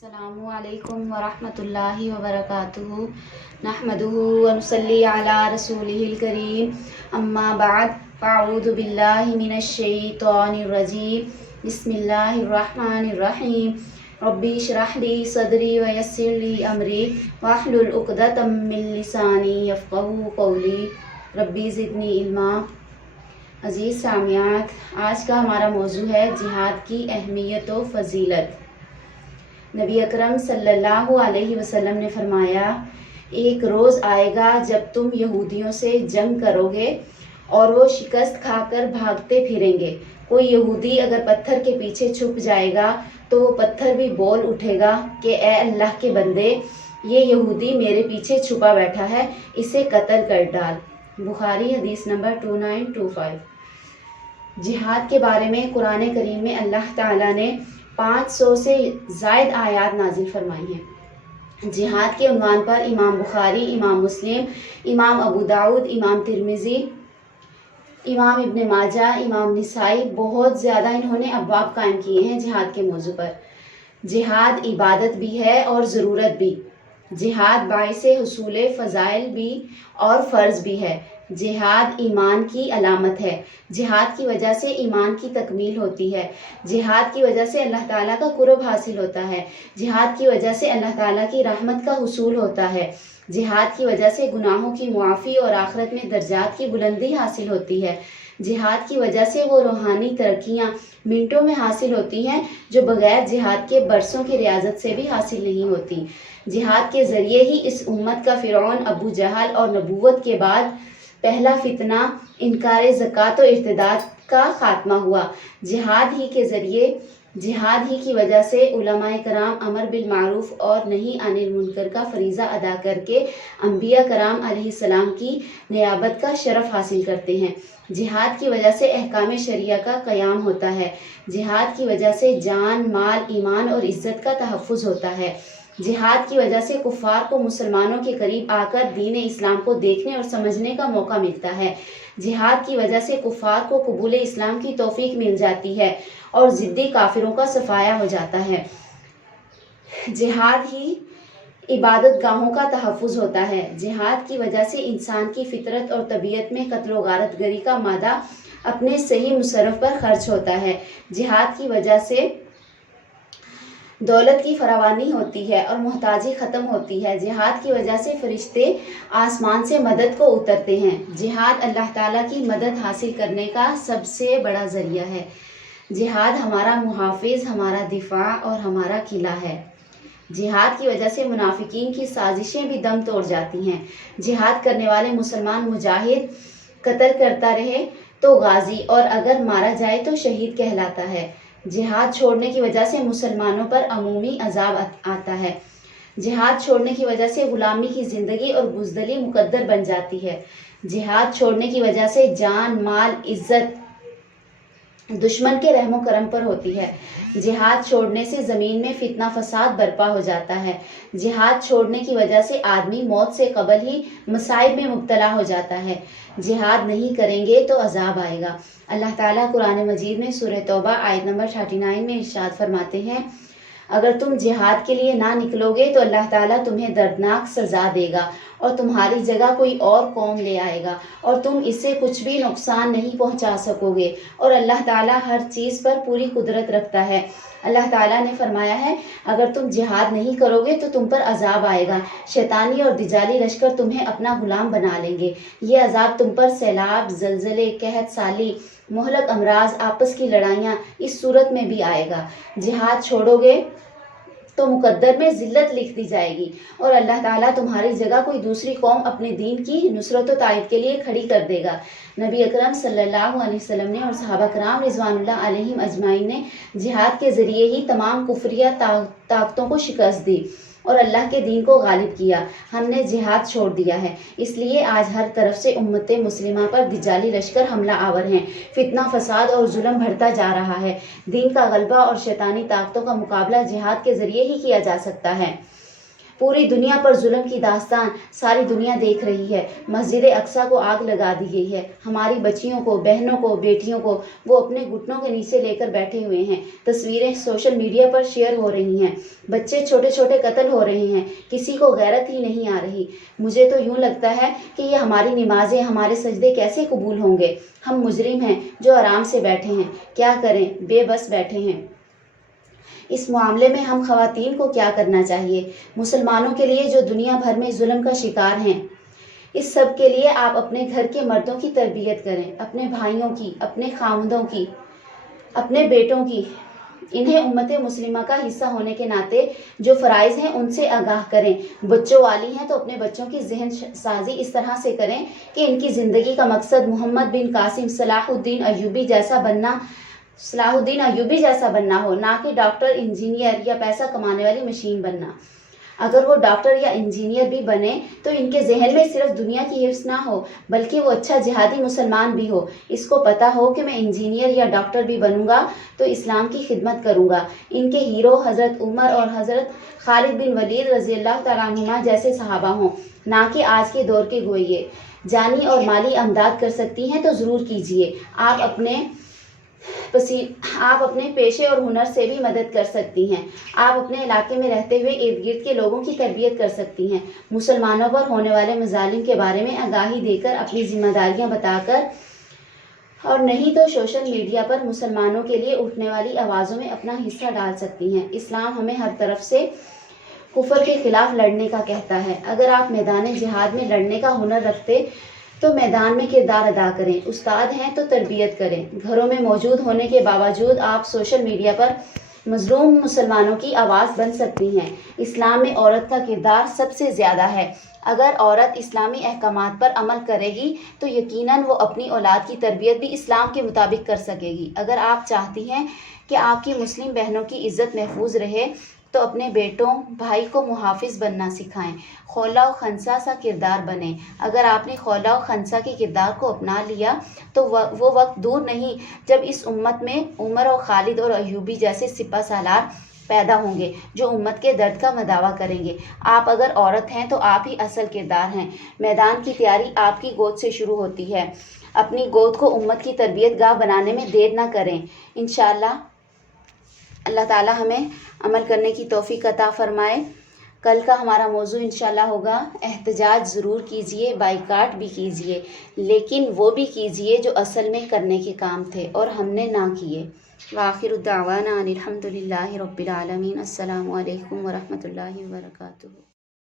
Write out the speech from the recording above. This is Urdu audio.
السلام علیکم ورحمۃ اللہ وبرکاتہ نحمدہ ونصلی علی رسولہ الکریم اما بعد فاعوذ باللہ من الشیطان الرجیم بسم اللہ الرحمن الرحیم ربی اشرح لی صدری ویسر لی امری واحلل عقدۃ من لسانی یفقہوا قولی ربی زدنی علما۔ عزیز سامعات، آج کا ہمارا موضوع ہے جہاد کی اہمیت و فضیلت۔ نبی اکرم صلی اللہ علیہ وسلم نے فرمایا، ایک روز آئے گا جب تم یہودیوں سے جنگ کرو گے اور وہ شکست کھا کر بھاگتے پھریں گے۔ کوئی یہودی اگر پتھر کے پیچھے چھپ جائے گا تو وہ پتھر بھی بول اٹھے گا کہ اے اللہ کے بندے، یہ یہودی میرے پیچھے چھپا بیٹھا ہے، اسے قتل کر ڈال۔ بخاری حدیث نمبر 2925۔ جہاد کے بارے میں قرآن کریم میں اللہ تعالیٰ نے 500 سے زائد آیات نازل فرمائی ہیں۔ جہاد کے عنوان پر امام بخاری، امام مسلم، امام ابو داؤد، امام ترمذی، امام ابن ماجہ، امام نسائی بہت زیادہ انہوں نے ابواب قائم کیے ہیں جہاد کے موضوع پر۔ جہاد عبادت بھی ہے اور ضرورت بھی۔ جہاد باعث حصول فضائل بھی اور فرض بھی ہے۔ جہاد ایمان کی علامت ہے۔ جہاد کی وجہ سے ایمان کی تکمیل ہوتی ہے۔ جہاد کی وجہ سے اللہ تعالیٰ کا قرب حاصل ہوتا ہے۔ جہاد کی وجہ سے اللہ تعالیٰ کی رحمت کا حصول ہوتا ہے۔ جہاد کی وجہ سے گناہوں کی معافی اور آخرت میں درجات کی بلندی حاصل ہوتی ہے۔ جہاد کی وجہ سے وہ روحانی ترقیاں منٹوں میں حاصل ہوتی ہیں جو بغیر جہاد کے برسوں کی ریاضت سے بھی حاصل نہیں ہوتی۔ جہاد کے ذریعے ہی اس امت کا فرعون ابو جہل اور نبوت کے بعد پہلا فتنہ انکار زکوٰۃ و ارتداد کا خاتمہ ہوا۔ جہاد ہی کی وجہ سے علماء کرام امر بالمعروف اور نہی عن المنکر کا فریضہ ادا کر کے انبیاء کرام علیہ السلام کی نیابت کا شرف حاصل کرتے ہیں۔ جہاد کی وجہ سے احکام شریعہ کا قیام ہوتا ہے۔ جہاد کی وجہ سے جان، مال، ایمان اور عزت کا تحفظ ہوتا ہے۔ جہاد کی وجہ سے کفار کو مسلمانوں کے قریب آ کر دین اسلام کو دیکھنے اور سمجھنے کا موقع ملتا ہے۔ جہاد کی وجہ سے کفار کو قبول اسلام کی توفیق مل جاتی ہے اور ضدی کافروں کا صفایا ہو جاتا ہے۔ جہاد ہی عبادت گاہوں کا تحفظ ہوتا ہے۔ جہاد کی وجہ سے انسان کی فطرت اور طبیعت میں قتل و غارت گری کا مادہ اپنے صحیح مصرف پر خرچ ہوتا ہے۔ جہاد کی وجہ سے دولت کی فراوانی ہوتی ہے اور محتاجی ختم ہوتی ہے۔ جہاد کی وجہ سے فرشتے آسمان سے مدد کو اترتے ہیں۔ جہاد اللہ تعالیٰ کی مدد حاصل کرنے کا سب سے بڑا ذریعہ ہے۔ جہاد ہمارا محافظ، ہمارا دفاع اور ہمارا قلعہ ہے۔ جہاد کی وجہ سے منافقین کی سازشیں بھی دم توڑ جاتی ہیں۔ جہاد کرنے والے مسلمان مجاہد قتل کرتا رہے تو غازی اور اگر مارا جائے تو شہید کہلاتا ہے۔ جہاد چھوڑنے کی وجہ سے مسلمانوں پر عمومی عذاب آتا ہے۔ جہاد چھوڑنے کی وجہ سے غلامی کی زندگی اور بزدلی مقدر بن جاتی ہے۔ جہاد چھوڑنے کی وجہ سے جان، مال، عزت دشمن کے رحم و کرم پر ہوتی ہے۔ جہاد چھوڑنے سے زمین میں فتنہ فساد برپا ہو جاتا ہے۔ جہاد چھوڑنے کی وجہ سے آدمی موت سے قبل ہی مصائب میں مبتلا ہو جاتا ہے۔ جہاد نہیں کریں گے تو عذاب آئے گا۔ اللہ تعالیٰ قرآن مجید میں سورہ توبہ آیت نمبر 39 میں ارشاد فرماتے ہیں، اگر تم جہاد کے لیے نہ نکلو گے تو اللہ تعالیٰ تمہیں دردناک سزا دے گا اور تمہاری جگہ کوئی اور قوم لے آئے گا اور تم اسے کچھ بھی نقصان نہیں پہنچا سکو گے، اور اللہ تعالیٰ ہر چیز پر پوری قدرت رکھتا ہے۔ اللہ تعالیٰ نے فرمایا ہے، اگر تم جہاد نہیں کرو گے تو تم پر عذاب آئے گا، شیطانی اور دجالی لشکر تمہیں اپنا غلام بنا لیں گے۔ یہ عذاب تم پر سیلاب، زلزلے، قحط سالی، مہلک امراض، آپس کی لڑائیاں اس صورت میں بھی آئے گا۔ جہاد چھوڑو گے تو مقدر میں ذلت لکھ دی جائے گی اور اللہ تعالیٰ تمہاری جگہ کوئی دوسری قوم اپنے دین کی نصرت و تائید کے لیے کھڑی کر دے گا۔ نبی اکرم صلی اللہ علیہ وسلم نے اور صحابہ کرام رضوان اللہ علیہم اجمعین نے جہاد کے ذریعے ہی تمام کفریہ طاقتوں کو شکست دی اور اللہ کے دین کو غالب کیا۔ ہم نے جہاد چھوڑ دیا ہے، اس لیے آج ہر طرف سے امت مسلمہ پر دجالی لشکر حملہ آور ہیں۔ فتنہ فساد اور ظلم بڑھتا جا رہا ہے۔ دین کا غلبہ اور شیطانی طاقتوں کا مقابلہ جہاد کے ذریعے ہی کیا جا سکتا ہے۔ پوری دنیا پر ظلم کی داستان ساری دنیا دیکھ رہی ہے۔ مسجد اقصیٰ کو آگ لگا دی گئی ہے۔ ہماری بچیوں کو، بہنوں کو، بیٹیوں کو وہ اپنے گھٹنوں کے نیچے لے کر بیٹھے ہوئے ہیں۔ تصویریں سوشل میڈیا پر شیئر ہو رہی ہیں۔ بچے چھوٹے چھوٹے قتل ہو رہے ہیں۔ کسی کو غیرت ہی نہیں آ رہی۔ مجھے تو یوں لگتا ہے کہ یہ ہماری نمازیں، ہمارے سجدے کیسے قبول ہوں گے؟ ہم مجرم ہیں جو آرام سے بیٹھے ہیں، کیا کریں، بے بس بیٹھے ہیں۔ اس معاملے میں ہم خواتین کو کیا کرنا چاہیے؟ مسلمانوں کے لیے جو دنیا بھر میں ظلم کا شکار ہیں، اس سب کے لیے آپ اپنے گھر کے مردوں کی تربیت کریں، اپنے بھائیوں کی، اپنے خامندوں کی، اپنے بیٹوں کی۔ انہیں امت مسلمہ کا حصہ ہونے کے ناطے جو فرائض ہیں ان سے آگاہ کریں۔ بچوں والی ہیں تو اپنے بچوں کی ذہن سازی اس طرح سے کریں کہ ان کی زندگی کا مقصد محمد بن قاسم صلاح الدین ایوبی جیسا بننا ہو، نہ کہ ڈاکٹر، انجینئر یا پیسہ کمانے والی مشین بننا۔ اگر وہ ڈاکٹر یا انجینئر بھی بنے تو ان کے ذہن میں صرف دنیا کی حفظ نہ ہو، بلکہ وہ اچھا جہادی مسلمان بھی ہو۔ اس کو پتہ ہو کہ میں انجینئر یا ڈاکٹر بھی بنوں گا تو اسلام کی خدمت کروں گا۔ ان کے ہیرو حضرت عمر اور حضرت خالد بن ولید رضی اللہ تعالیٰ عنہما جیسے صحابہ ہوں، نہ کہ آج کے دور کے گوئیے۔ جانی اور مالی امداد کر سکتی ہیں تو ضرور کیجیے۔ آپ اپنے پیشے اور ہنر سے بھی مدد کر سکتی ہیں۔ آپ اپنے علاقے میں رہتے ہوئے ارد گرد کے لوگوں کی تربیت کر سکتی ہیں۔ مسلمانوں پر ہونے والے مظالم کے بارے میں آگاہی دے کر، اپنی ذمہ داریاں بتا کر، اور نہیں تو سوشل میڈیا پر مسلمانوں کے لیے اٹھنے والی آوازوں میں اپنا حصہ ڈال سکتی ہیں۔ اسلام ہمیں ہر طرف سے کفر کے خلاف لڑنے کا کہتا ہے۔ اگر آپ میدان جہاد میں لڑنے کا ہنر رکھتے تو میدان میں کردار ادا کریں۔ استاد ہیں تو تربیت کریں۔ گھروں میں موجود ہونے کے باوجود آپ سوشل میڈیا پر مظلوم مسلمانوں کی آواز بن سکتی ہیں۔ اسلام میں عورت کا کردار سب سے زیادہ ہے۔ اگر عورت اسلامی احکامات پر عمل کرے گی تو یقیناً وہ اپنی اولاد کی تربیت بھی اسلام کے مطابق کر سکے گی۔ اگر آپ چاہتی ہیں کہ آپ کی مسلم بہنوں کی عزت محفوظ رہے تو اپنے بیٹوں، بھائی کو محافظ بننا سکھائیں، خولا و خنسا سا کردار بنیں۔ اگر آپ نے خولا و خنسا کے کردار کو اپنا لیا تو وہ وقت دور نہیں جب اس امت میں عمر اور خالد اور ایوبی جیسے سپہ سالار پیدا ہوں گے جو امت کے درد کا مداوع کریں گے۔ آپ اگر عورت ہیں تو آپ ہی اصل کردار ہیں۔ میدان کی تیاری آپ کی گود سے شروع ہوتی ہے۔ اپنی گود کو امت کی تربیت گاہ بنانے میں دیر نہ کریں۔ انشاءاللہ اللہ تعالی ہمیں عمل کرنے کی توفیق عطا فرمائے۔ کل کا ہمارا موضوع انشاءاللہ ہوگا احتجاج ضرور کیجئے، بائیکاٹ بھی کیجئے، لیکن وہ بھی کیجئے جو اصل میں کرنے کے کام تھے اور ہم نے نہ کیے۔ وآخر الدعوانا ان الحمد للہ رب العالمین۔ السلام علیکم ورحمۃ اللہ وبرکاتہ۔